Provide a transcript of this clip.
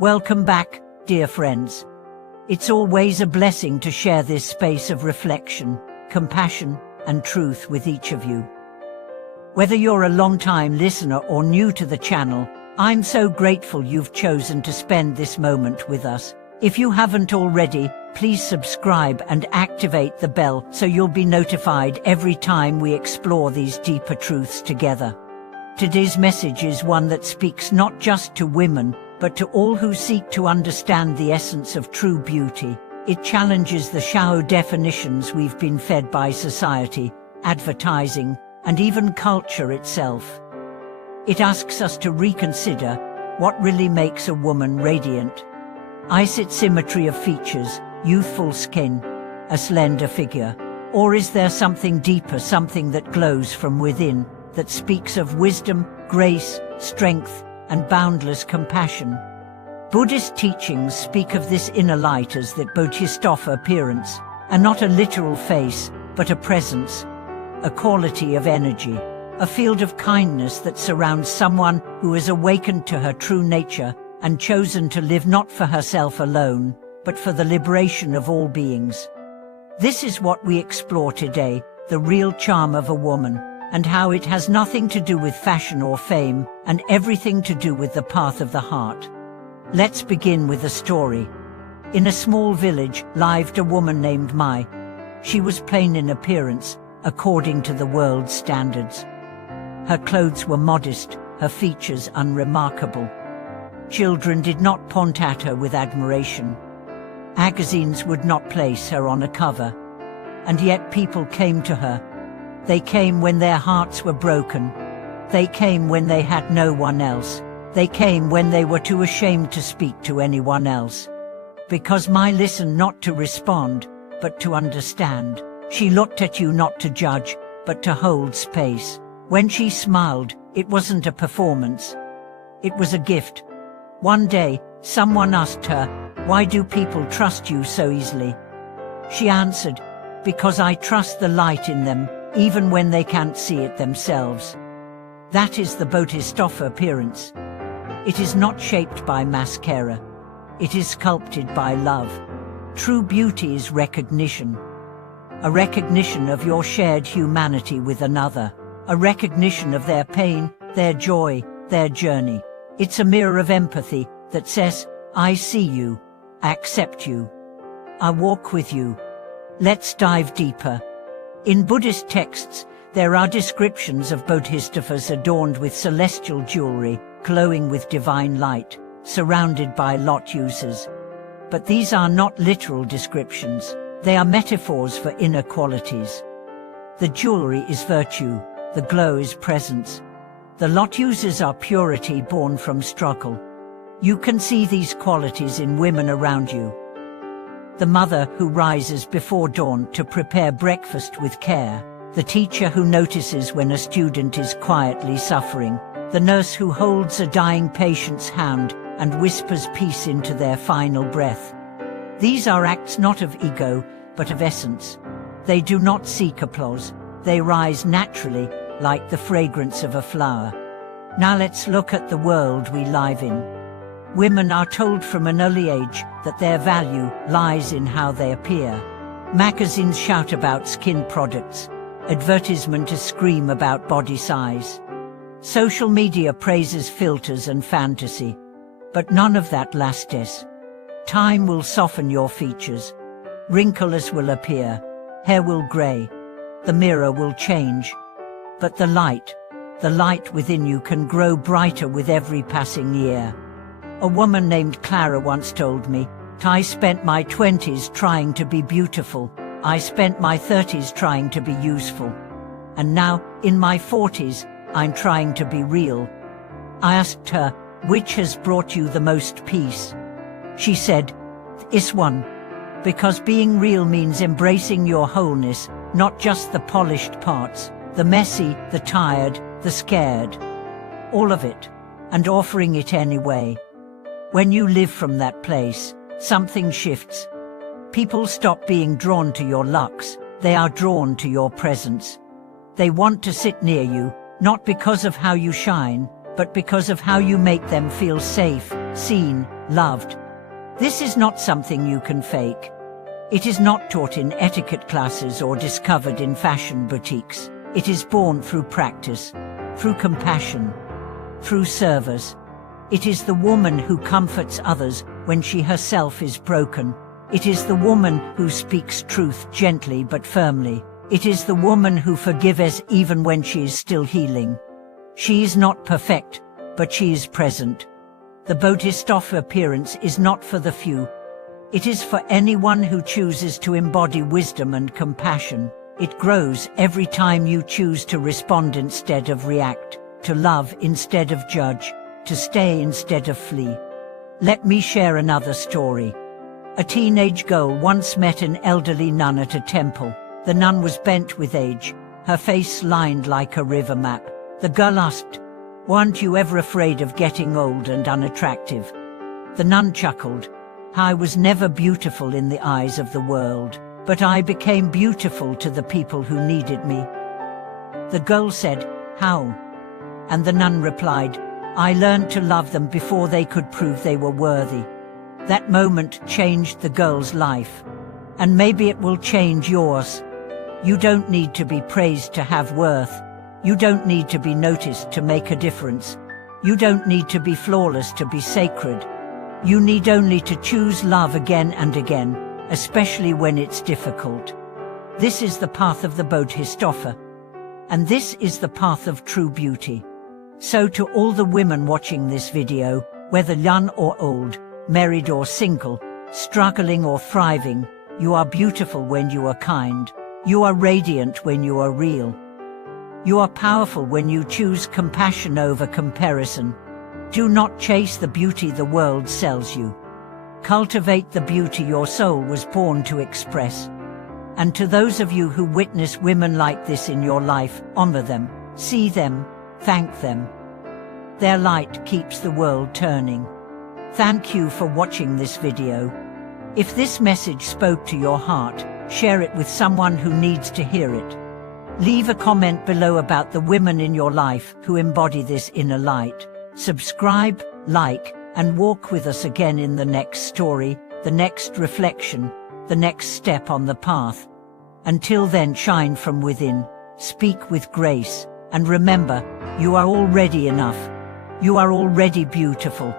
Welcome back, dear friends. It's always a blessing to share this space of reflection, compassion, and truth with each of you. Whether you're a long-time listener or new to the channel, I'm so grateful you've chosen to spend this moment with us. If you haven't already, please subscribe and activate the bell so you'll be notified every time we explore these deeper truths together. Today's message is one that speaks not just to women, but to all who seek to understand the essence of true beauty. It challenges the shallow definitions we've been fed by society, advertising, and even culture itself. It asks us to reconsider what really makes a woman radiant. Is it symmetry of features, youthful skin, a slender figure? Or is there something deeper, something that glows from within, that speaks of wisdom, grace, strength, and boundless compassion? Buddhist teachings speak of this inner light as the Bodhisattva appearance, and not a literal face, but a presence, a quality of energy, a field of kindness that surrounds someone who has awakened to her true nature and chosen to live not for herself alone, but for the liberation of all beings. This is what we explore today, the real charm of a woman, and how it has nothing to do with fashion or fame, and everything to do with the path of the heart. Let's begin with a story. In a small village lived a woman named Mai. She was plain in appearance, according to the world's standards. Her clothes were modest, her features unremarkable. Children did not point at her with admiration. Magazines would not place her on a cover. And yet people came to her. They came when their hearts were broken. They came when they had no one else. They came when they were too ashamed to speak to anyone else. Because Mai listened not to respond, but to understand. She looked at you not to judge, but to hold space. When she smiled, it wasn't a performance. It was a gift. One day, someone asked her, "Why do people trust you so easily?" She answered, "Because I trust the light in them, even when they can't see it themselves." That is the Bodhisattva appearance. It is not shaped by mascara. It is sculpted by love. True beauty is recognition. A recognition of your shared humanity with another. A recognition of their pain, their joy, their journey. It's a mirror of empathy that says, "I see you, I accept you, I walk with you." Let's dive deeper. In Buddhist texts, there are descriptions of bodhisattvas adorned with celestial jewelry, glowing with divine light, surrounded by lotuses. But these are not literal descriptions. They are metaphors for inner qualities. The jewelry is virtue, the glow is presence. The lotuses are purity born from struggle. You can see these qualities in women around you. The mother who rises before dawn to prepare breakfast with care. The teacher who notices when a student is quietly suffering. The nurse who holds a dying patient's hand and whispers peace into their final breath. These are acts not of ego, but of essence. They do not seek applause. They rise naturally, like the fragrance of a flower. Now let's look at the world we live in. Women are told from an early age that their value lies in how they appear. Magazines shout about skin products. Advertisements scream about body size. Social media praises filters and fantasy. But none of that lasts. Time will soften your features. Wrinkles will appear. Hair will gray. The mirror will change. But the light within you can grow brighter with every passing year. A woman named Clara once told me, "I spent my 20s trying to be beautiful. I spent my 30s trying to be useful. And now, in my 40s, I'm trying to be real." I asked her, "Which has brought you the most peace?" She said, "This one. Because being real means embracing your wholeness, not just the polished parts, the messy, the tired, the scared. All of it. And offering it anyway." When you live from that place, something shifts. People stop being drawn to your looks, they are drawn to your presence. They want to sit near you, not because of how you shine, but because of how you make them feel safe, seen, loved. This is not something you can fake. It is not taught in etiquette classes or discovered in fashion boutiques. It is born through practice, through compassion, through service. It is the woman who comforts others when she herself is broken. It is the woman who speaks truth gently but firmly. It is the woman who forgives even when she is still healing. She is not perfect, but she is present. The Bodhisattva appearance is not for the few. It is for anyone who chooses to embody wisdom and compassion. It grows every time you choose to respond instead of react, to love instead of judge, to stay instead of flee. Let me share another story. A teenage girl once met an elderly nun at a temple. The nun was bent with age, her face lined like a river map. The girl asked, "Weren't you ever afraid of getting old and unattractive?" The nun chuckled, "I was never beautiful in the eyes of the world, but I became beautiful to the people who needed me." The girl said, "How?" And the nun replied, "I learned to love them before they could prove they were worthy." That moment changed the girl's life. And maybe it will change yours. You don't need to be praised to have worth. You don't need to be noticed to make a difference. You don't need to be flawless to be sacred. You need only to choose love again and again, especially when it's difficult. This is the path of the Bodhisattva. And this is the path of true beauty. So to all the women watching this video, whether young or old, married or single, struggling or thriving, you are beautiful when you are kind. You are radiant when you are real. You are powerful when you choose compassion over comparison. Do not chase the beauty the world sells you. Cultivate the beauty your soul was born to express. And to those of you who witness women like this in your life, honor them, see them, thank them. Their light keeps the world turning. Thank you for watching this video. If this message spoke to your heart, share it with someone who needs to hear it. Leave a comment below about the women in your life who embody this inner light. Subscribe, like, and walk with us again in the next story, the next reflection, the next step on the path. Until then, shine from within, speak with grace, and remember, you are already enough. You are already beautiful.